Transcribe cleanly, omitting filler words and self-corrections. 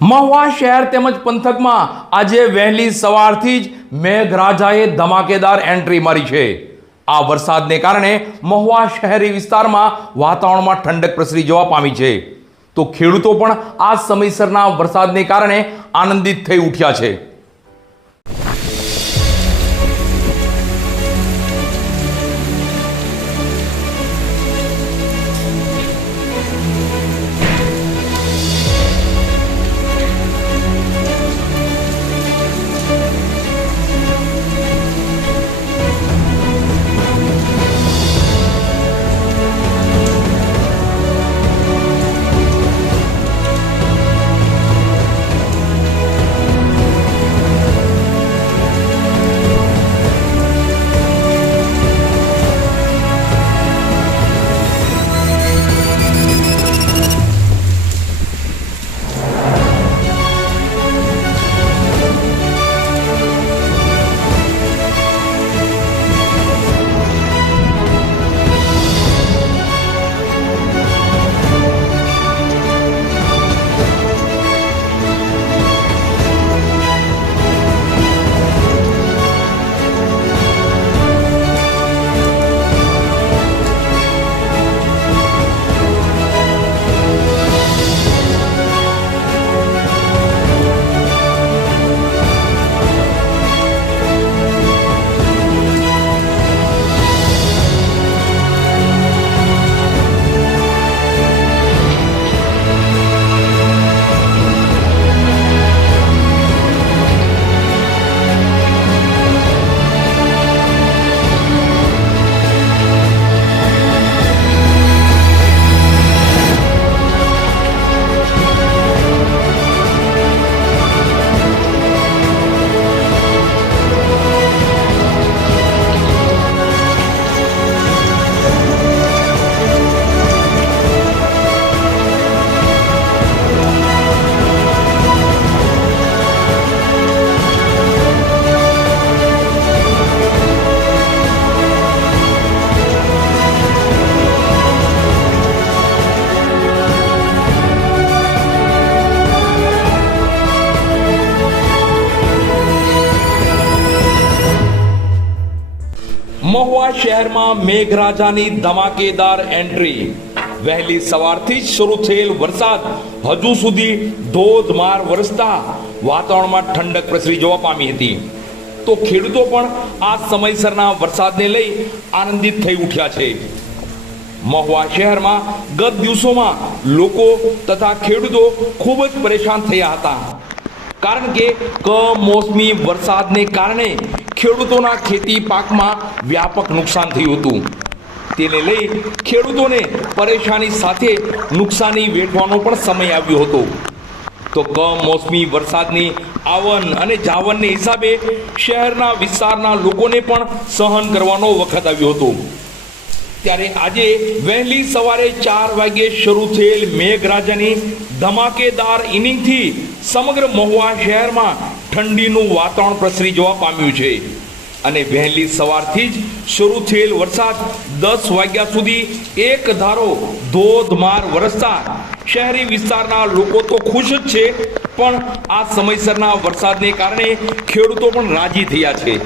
મહુવા શહેર તેમજ પંથકમાં આજે વહેલી સવારથી જ મેઘરાજાએ ધમાકેદાર એન્ટ્રી મારી છે। આ વરસાદને કારણે મહુવા શહેરી વિસ્તારમાં વાતાવરણમાં ઠંડક પ્રસરી જવા પામી છે, તો ખેડૂતો પણ આ સમયસરના વરસાદને કારણે આનંદિત થઈ ઉઠ્યા છે। મહુવા શહેરમાં મેઘરાજાની ધમાકેદાર એન્ટ્રી। વહેલી સવારથી જ શરૂ થયેલ વરસાદ હજુ સુધી ધોધમાર વરસતા વાતાવરણમાં ઠંડક પ્રસરી જવા પામી હતી, તો ખેડૂતો પણ આ સમયસરના વરસાદને લઈ આનંદિત થઈ ઉઠ્યા છે। મહુવા શહેરમાં ગત દિવસોમાં લોકો તથા ખેડૂતો ખૂબ જ પરેશાન થયા હતા, કારણ કે કમોસમી વરસાદને કારણે ખેડૂતોના ખેતી પાકમાં વ્યાપક નુકસાન થયું હતું। તેને લઈ ખેડૂતોને પરેશાની સાથે નુકસાની વેઠવાનો પણ સમય આવ્યો હતો, તો કમોસમી વરસાદની આવન અને જાવનને હિસાબે શહેરના વિસ્તારના લોકોને પણ સહન કરવાનો વખત આવ્યો હતો। ત્યારે આજે વહેલી સવારે 4 વાગ્યે શરૂ થયેલ મેઘરાજાની ધમાકેદાર ઇનિંગથી સમગ્ર મહુવા શહેરમાં ઠંડીનું વાતાવરણ પ્રસરી જવા પામ્યું છે, અને વહેલી સવારથી જ શરૂ થયેલ વરસાદ 10 વાગ્યા સુધી એક ધારો ધોધમાર વરસતા શહેરી વિસ્તારના લોકો તો ખુશ જ છે, પણ આ સમયસરના વરસાદને કારણે ખેડૂતો પણ રાજી થયા છે।